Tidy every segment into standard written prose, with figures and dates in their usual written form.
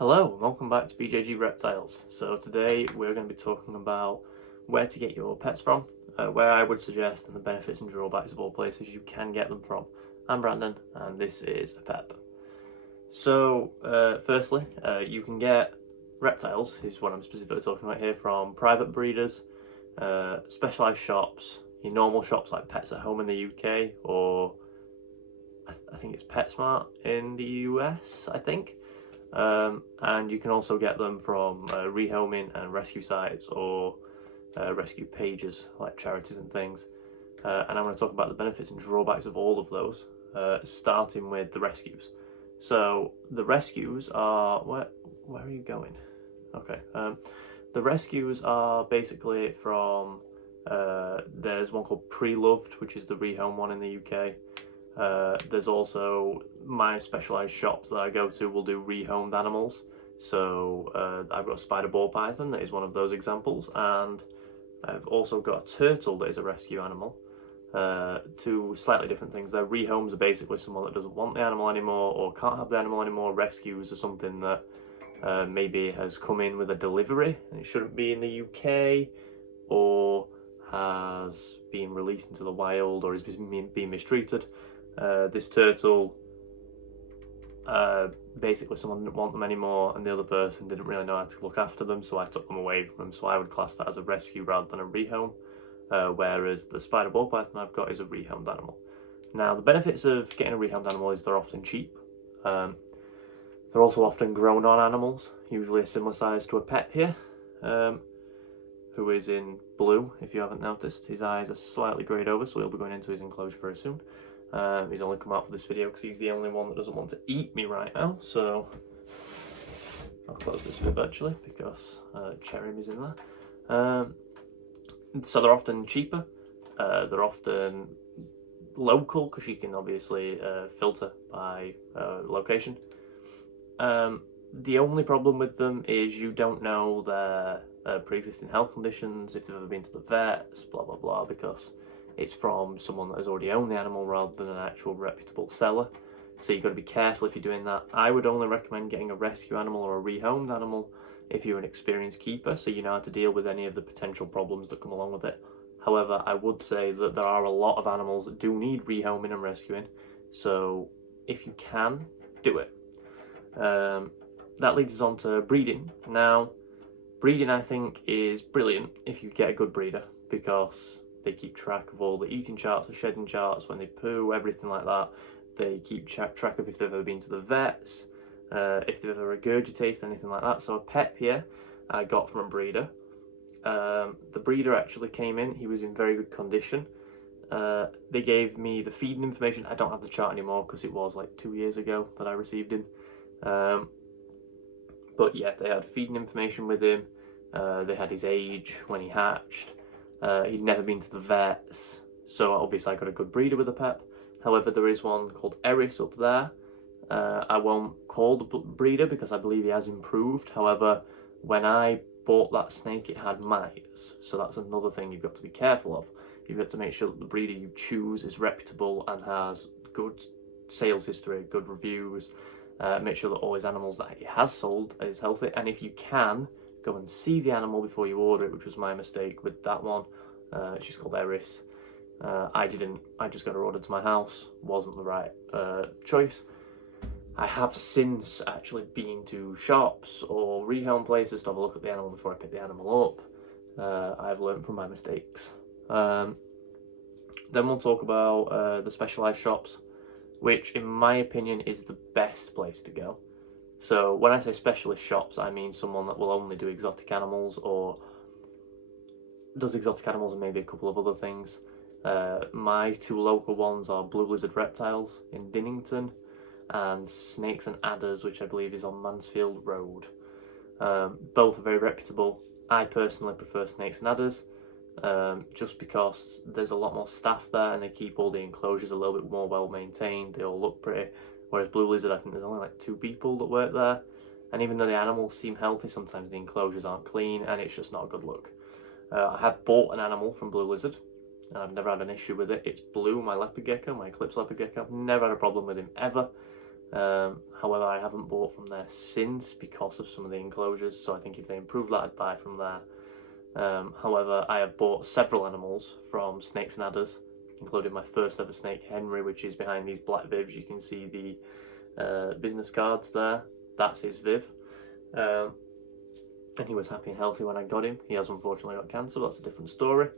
Hello and welcome back to BJG Reptiles. So today we're going to be talking about where to get your pets from, where I would suggest, and the benefits and drawbacks of all places you can get them from. I'm Brandon and this is a Pep. So firstly, you can get reptiles, is what I'm specifically talking about here, from private breeders, specialised shops, your normal shops like Pets at Home in the UK, or I think it's PetSmart in the US, I think. And you can also get them from rehoming and rescue sites or rescue pages like charities and things. And I'm going to talk about the benefits and drawbacks of all of those, starting with the rescues. So the rescues are where are you going? Okay. The rescues are basically from there's one called Pre-Loved, which is the rehome one in the UK. There's also my specialised shops that I go to will do rehomed animals. So I've got a spider ball python that is one of those examples, and I've also got a turtle that is a rescue animal. Two slightly different things. Their rehomes are basically someone that doesn't want the animal anymore or can't have the animal anymore. Rescues are something that maybe has come in with a delivery and it shouldn't be in the UK, or has been released into the wild or is being mistreated. This turtle, basically someone didn't want them anymore and the other person didn't really know how to look after them, so I took them away from them. So I would class that as a rescue rather than a rehome, whereas the spider ball python I've got is a rehomed animal. Now the benefits of getting a rehomed animal is they're often cheap. They're also often grown on animals, usually a similar size to a Pep here, who is in blue if you haven't noticed. His eyes are slightly greyed over, so he'll be going into his enclosure very soon. He's only come out for this video because he's the only one that doesn't want to eat me right now, so I'll close this bit actually because Cherry is in there. So they're often cheaper, they're often local because you can obviously filter by location. The only problem with them is you don't know their pre-existing health conditions, if they've ever been to the vets, blah blah blah, because it's from someone that has already owned the animal rather than an actual reputable seller. So you've got to be careful if you're doing that. I would only recommend getting a rescue animal or a rehomed animal if you're an experienced keeper, so you know how to deal with any of the potential problems that come along with it. However, I would say that there are a lot of animals that do need rehoming and rescuing, so if you can, do it. That leads us on to breeding. Now, breeding I think is brilliant if you get a good breeder, because they keep track of all the eating charts, the shedding charts, when they poo, everything like that. They keep track of if they've ever been to the vets, if they've ever regurgitated, anything like that. So a Pep here I got from a breeder. The breeder actually came in, he was in very good condition. They gave me the feeding information. I don't have the chart anymore because it was like 2 years ago that I received him. But yeah, they had feeding information with him. They had his age when he hatched. He'd never been to the vets, so obviously I got a good breeder with a Pep. However, there is one called Eris up there. I won't call the breeder because I believe he has improved. However, when I bought that snake, it had mites, so that's another thing you've got to be careful of. You've got to make sure that the breeder you choose is reputable and has good sales history, good reviews. Make sure that all his animals that he has sold is healthy, and if you can, go and see the animal before you order it, which was my mistake with that one. She's called Eris. I just got her ordered to my house. Wasn't the right choice. I have since actually been to shops or rehome places to have a look at the animal before I pick the animal up. I've learned from my mistakes. Then we'll talk about the specialised shops, which in my opinion is the best place to go. So when I say specialist shops, I mean someone that will only do exotic animals or does exotic animals and maybe a couple of other things. My two local ones are Blue Lizard Reptiles in Dinnington and Snakes and Adders, which I believe is on Mansfield Road. Both are very reputable. I personally prefer Snakes and Adders, just because there's a lot more staff there and they keep all the enclosures a little bit more well maintained. They all look pretty. Whereas Blue Lizard, I think there's only like 2 people that work there, and even though the animals seem healthy, sometimes the enclosures aren't clean and it's just not a good look. I have bought an animal from Blue Lizard and I've never had an issue with it. It's Blue, my leopard gecko, my eclipse leopard gecko. I've never had a problem with him ever. However, I haven't bought from there since because of some of the enclosures, so I think if they improve that, I'd buy from there. However, I have bought several animals from Snakes and Adders, including my first ever snake, Henry, which is behind these black vivs. You can see the business cards there. That's his viv. And he was happy and healthy when I got him. He has unfortunately got cancer, but that's a different story.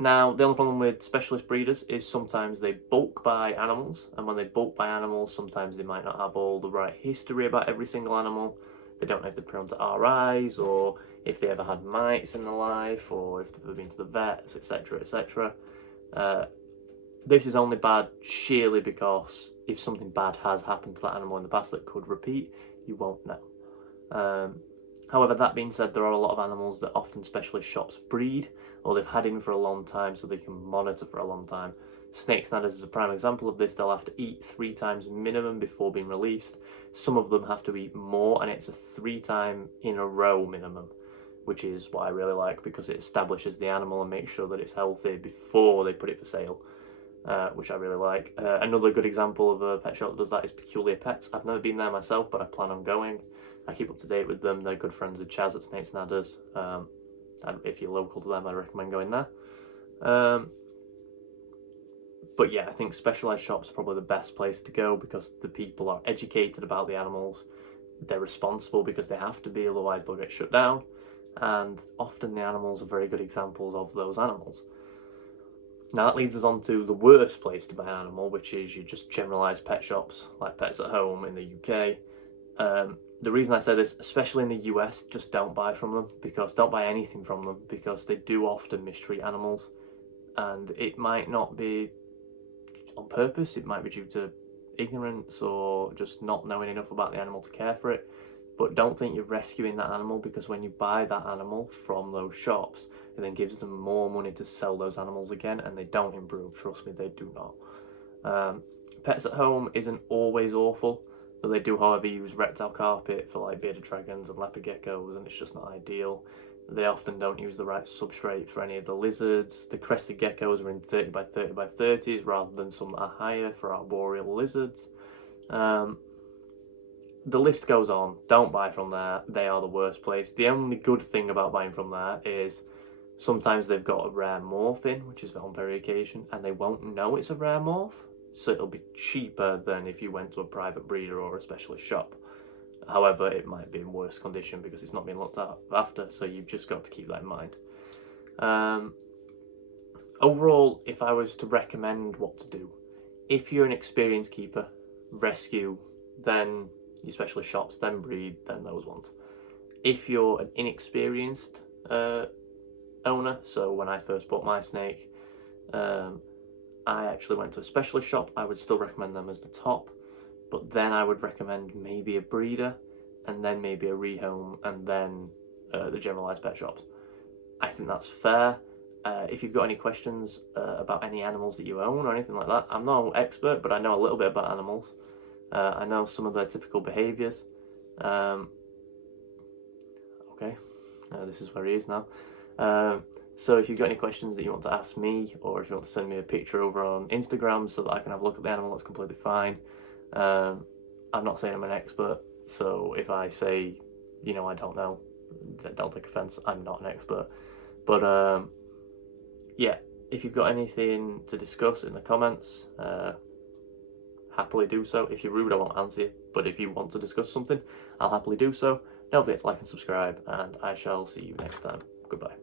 Now, the only problem with specialist breeders is sometimes they bulk buy animals, and when they bulk buy animals, sometimes they might not have all the right history about every single animal. They don't know if they're prone to RIs, or if they ever had mites in their life, or if they've ever been to the vets, etc, etc. This is only bad sheerly because if something bad has happened to that animal in the past that could repeat, you won't know. However, that being said, there are a lot of animals that often specialist shops breed, or they've had in for a long time so they can monitor for a long time. Snakes and Adders is a prime example of this. They'll have to eat 3 times minimum before being released. Some of them have to eat more, and it's a 3 time in a row minimum, which is what I really like because it establishes the animal and makes sure that it's healthy before they put it for sale, which I really like. Another good example of a pet shop that does that is Peculiar Pets. I've never been there myself, but I plan on going. I keep up to date with them. They're good friends with Chaz at Snakes and Adders. And if you're local to them, I recommend going there. But yeah, I think specialised shops are probably the best place to go because the people are educated about the animals. They're responsible because they have to be, otherwise they'll get shut down. And often the animals are very good examples of those animals. Now that leads us on to the worst place to buy an animal, which is your just generalised pet shops like Pets at Home in the UK. The reason I say this, especially in the US, just don't buy from them, because don't buy anything from them, because they do often mistreat animals, and it might not be on purpose, it might be due to ignorance or just not knowing enough about the animal to care for it. But don't think you're rescuing that animal, because when you buy that animal from those shops, it then gives them more money to sell those animals again, and they don't improve. Trust me, they do not. Pets at Home isn't always awful, but they do, however, use reptile carpet for like bearded dragons and leopard geckos, and it's just not ideal. They often don't use the right substrate for any of the lizards. The crested geckos are in 30 by 30 by 30s rather than some that are higher for arboreal lizards. The list goes on. Don't buy from there. They are the worst place. The only good thing about buying from there is sometimes they've got a rare morph in, which is on very occasion, and they won't know it's a rare morph. So it'll be cheaper than if you went to a private breeder or a specialist shop. However, it might be in worse condition because it's not being looked after, so you've just got to keep that in mind. Overall, if I was to recommend what to do, if you're an experienced keeper, rescue, then your specialist shops, then breed, then those ones. If you're an inexperienced owner, so when I first bought my snake, I actually went to a specialist shop. I would still recommend them as the top, but then I would recommend maybe a breeder, and then maybe a rehome, and then the generalised pet shops. I think that's fair. If you've got any questions about any animals that you own or anything like that, I'm no expert, but I know a little bit about animals. I know some of their typical behaviours. Okay, this is where he is now. So if you've got any questions that you want to ask me, or if you want to send me a picture over on Instagram so that I can have a look at the animal, that's completely fine. I'm not saying I'm an expert, so if I say, you know, I don't know, don't take offence, I'm not an expert. But yeah, if you've got anything to discuss in the comments, happily do so. If you're rude, I won't answer you, but if you want to discuss something, I'll happily do so. Don't forget to like and subscribe, and I shall see you next time. Goodbye.